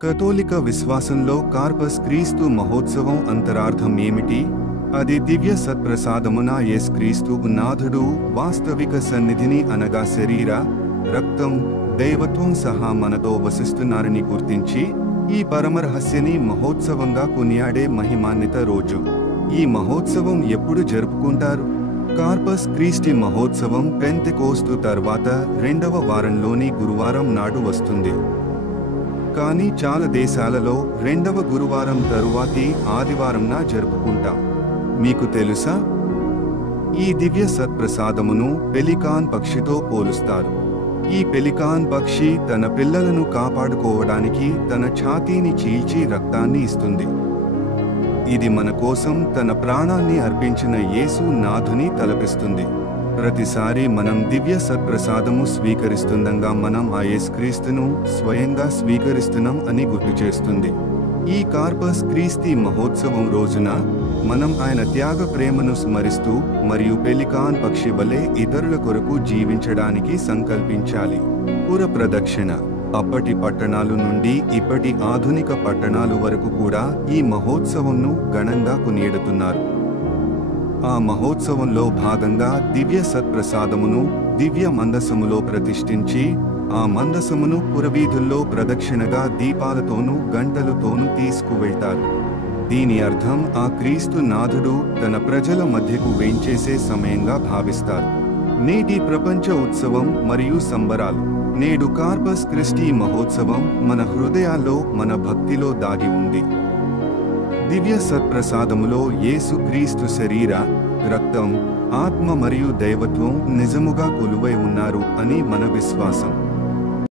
కథోలిక విశ్వాసంలో కార్పస్ క్రీస్తు మహోత్సవం అంతరార్థం ఏమిటి? అది దివ్య సత్ప్రసాదమున యేసుక్రీస్తు నాథుడు వాస్తవిక సన్నిధిని అనగా శరీర, రక్తం, దైవత్వం సహా మనతో వసిస్తున్నారని గుర్తించి ఈ పరమరహస్యని మహోత్సవంగా కొనియాడే మహిమాన్విత రోజు. ఈ మహోత్సవం ఎప్పుడు జరుపుకుంటారు? కార్పస్ క్రీస్టి మహోత్సవం పెంతెకోస్తు తర్వాత 2వ వారంలోని గురువారం నాడు వస్తుంది. కానీ చాలా దేశాలలో 2వ గురువారం తరువాతి ఆదివారంన జరుపుకుంటాం. మీకు తెలుసా? ఈ దివ్య సత్ప్రసాదమును పెలికాన్ పక్షితో పోలుస్తారు. ఈ పెలికాన్ పక్షి తన పిల్లలను కాపాడుకోవడానికి తన ఛాతీని చీల్చి రక్తాన్ని ఇస్తుంది. ఇది మన కోసం తన ప్రాణాన్ని అర్పించిన యేసు నాథుని తలపిస్తుంది. ప్రతిసారి మనం దివ్య సత్ప్రసాదము స్వీకరిస్తుండగా మనం ఆ యేసుక్రీస్తును స్వయంగా స్వీకరిస్తున్నాం అని గుర్తు చేస్తుంది. ఈ కార్పస్ క్రీస్తి మహోత్సవం రోజున మనం ఆయన త్యాగ ప్రేమను స్మరిస్తూ మరియు పెలికాన్ పక్షి వలె ఇతరుల కొరకు జీవించడానికి సంకల్పించాలి. పుర ప్రదక్షిణ. అప్పటి పట్టణాలు నుండి ఇప్పటి ఆధునిక పట్టణాలు వరకు కూడా ఈ మహోత్సవంను ఘనంగా కొనియాడుతున్నారు. ఆ మహోత్సవంలో భాగంగా దివ్య సత్ప్రసాదమును దివ్య మందసములో ప్రతిష్ఠించి ఆ మందసమును పురవీధుల్లో ప్రదక్షిణగా దీపాలతోనూ గంటలతోనూ తీసుకువెళ్తారు. దీని అర్థం ఆ క్రీస్తు నాథుడు తన ప్రజల మధ్యకు వేంచేసే సమయంగా భావిస్తారు. నేటి ప్రపంచ ఉత్సవం మరియు సంబరాలు. నేడు కార్పస్ క్రిస్టి మహోత్సవం మన హృదయాల్లో, మన భక్తిలో దాగి ఉంది. దివ్య సత్ప్రసాదములో యేసు క్రీస్తు శరీర, రక్తం, ఆత్మ మరియు దైవత్వం నిజముగా కొలువై ఉన్నారు అని మన విశ్వాసం.